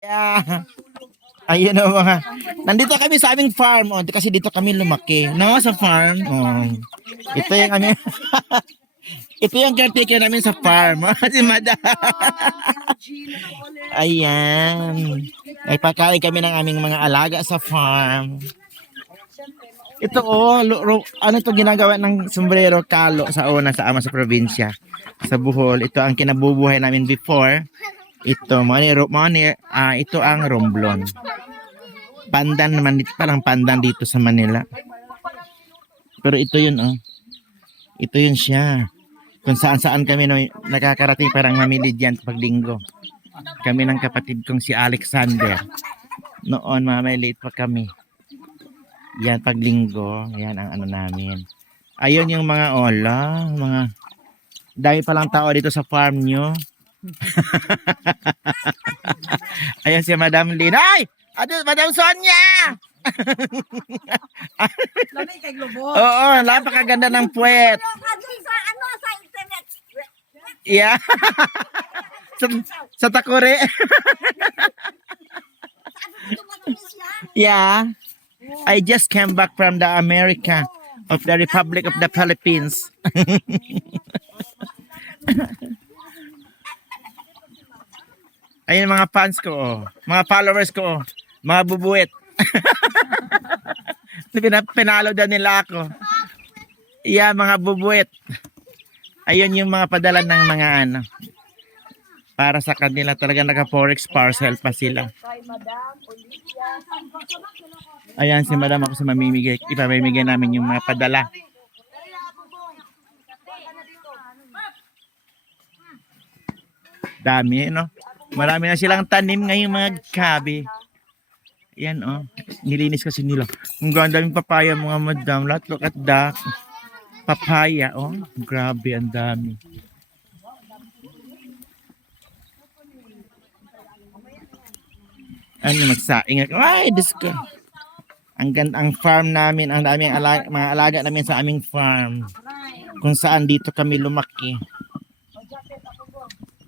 Yeah. Ayun o mga. Nandito kami sa aming farm. Oh, kasi dito kami lumaki. No, sa farm. Oh. Ito yung aming... Ito yung caretaker namin sa farm. Si Madam. Ayan. Ay pagkain kami ng aming mga alaga sa farm. Ito ano to ginagawa ng sombrero kalo sa una sa ama sa probinsya. Sa Bohol. Ito ang kinabubuhay namin before. Ito, ito ang romblon. Pandan naman, dito parang pandan dito sa Manila. Pero ito yun, oh. Ito yun siya. Kung saan-saan kami nakakarating parang mamili dyan pag linggo. Kami ng kapatid kong si Alexander. Noon, maliit pa kami. Yan, pag linggo. Yan ang ano namin. Ayun yung mga mga dami palang tao dito sa farm nyo. Ayan si Madam Lynn. Ay! Ano, Madam Sonia! Lamig kay Globo. Oo, napakaganda ng puwet. Sa internet. Yeah. sa Takore. Yeah. I just came back from the America of the Republic of the Philippines. Ayun mga fans ko, oh. Mga followers ko, oh. Mga bubuit. Pinalo din nila ako. Yeah, mga bubuit. Ayun yung mga padala ng mga ano. Para sa kanila talaga naka-forex parcel pa sila. Ayan si Madam ako sa mamimigay. Ipamimigay namin yung mga padala. Dami, no? Marami na silang tanim ngayong mga gabi. Yan, oh. Nilinis kasi nila. Ang daming papaya, mga madam. Look at that. Papaya, oh. Grabe, ang dami. Ano, magsaing. Ay, disco. Ang farm namin, ang daming mga alaga namin sa aming farm. Kung saan dito kami lumaki.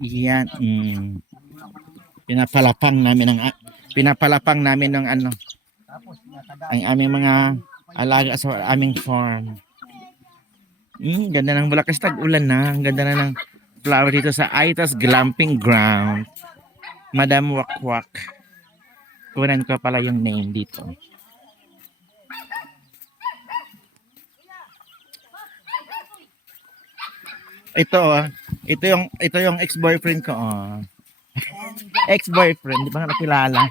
Yan. Pinapalapang namin ng ano ang aming mga alaga sa aming farm. Ganda ng Bulacan, tag-ulan na. Ang ganda na ng flower dito sa Aitas Glamping Ground. Madam Wakwak. Kunan ko pala yung name dito. Ito yung ex-boyfriend ko, oh. Ex-boyfriend, di ba nakilala?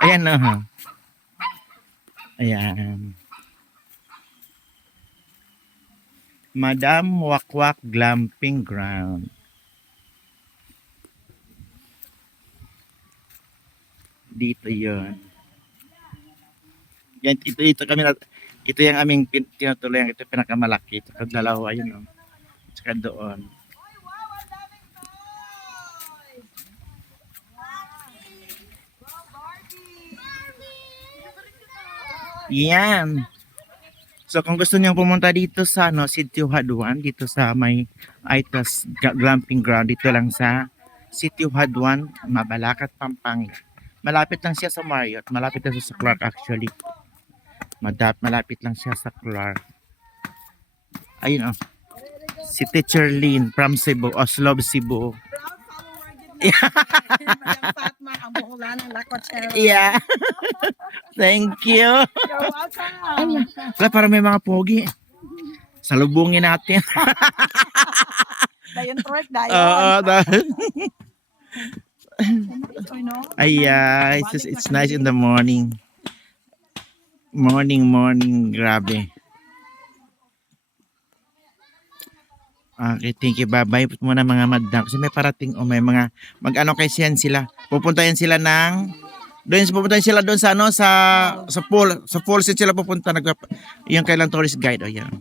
Ayan, oh. Ayan. Madam Wakwak Glamping Ground. Dito 'yon. Yan, ito kami ito yung aming tinutuloy, ito pinakamalaki. Ito dalawa, yun, oh. Saka doon. Yan. So kung gusto niyo pumunta dito sa Sitio Haduan, dito sa may Aitas Glamping Ground, dito lang sa Sitio Haduan, Mabalacat, Pampanga. Malapit lang siya sa Marriott, malapit lang siya sa Clark actually. Malapit lang siya sa Clark. Ayun, oh. Si Teacher Lynn from Cebu, Oslob, Cebu. Yeah. Thank you. You're welcome. Wala, para may mga pogi. Salubungin natin. Dayon truck, dayon. Oo, Ayan, it's nice in the morning. Morning, grabe. Okay, thank you, bye-bye muna mga madam. Kasi may parating, may mga, mag-ano kay siyan sila. Pupuntahin sila doon sa pool. Sa pool sila pupunta. Yung kailang tourist guide, yan.